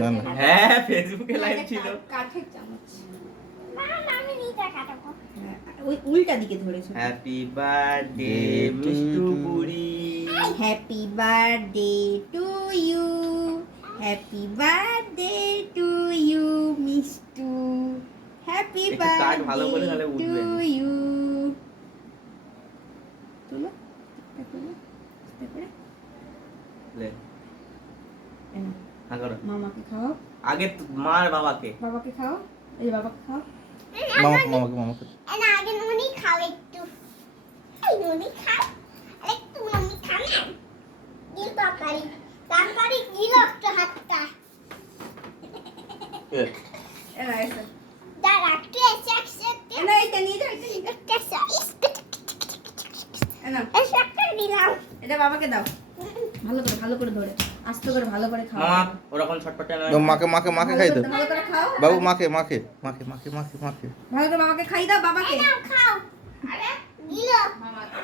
না না হ্যাঁ ফেসবুকে লাইভ ছিল। কাঠের চামচ। আমি নিজে কাটাবো। ওই উল্টা দিকে ধরেছো। হ্যাপি বার্থডে মিষ্টু বুড়ি। Happy birthday to you, happy birthday to you Mishtu, happy একটু কাট ভালো করে বার্থডে তাহলে টু উঠবে। ইউ। তুলো তারপরে তারপরে লে এনো, না করো মামাকে খাও, আগে মার বাবাকে। বাবাকে খাও, এই বাবাকে খাও। মামাকে না আগে নুনি খাও একটু। এই নুনি খাও। আরে একটু নুনি খা না। দিল তরকারি। তরকারি দিল একটা হাতটা। এনো এসো, যা রাখতে এসে একসাথে। এনো এইটা নিয়ে যাও, এটা নিয়ে যাও। একটা সাইজ। এনো একসাথে দিলাম। এটা বাবাকে দাও, ভালো করে ধরে আস্তে করে ভালো করে খাও। মামা ওরকম ছটপটে নয়। মাকে মাকে মাকে খাই দাও ভালো করে খাও বাবু, মাকে মাকে মাকে মাকে মাকে মাকে ভালো করে বাবাকে খাই দাও, বাবাকে খাও খাও। আরে দিল। মামাকে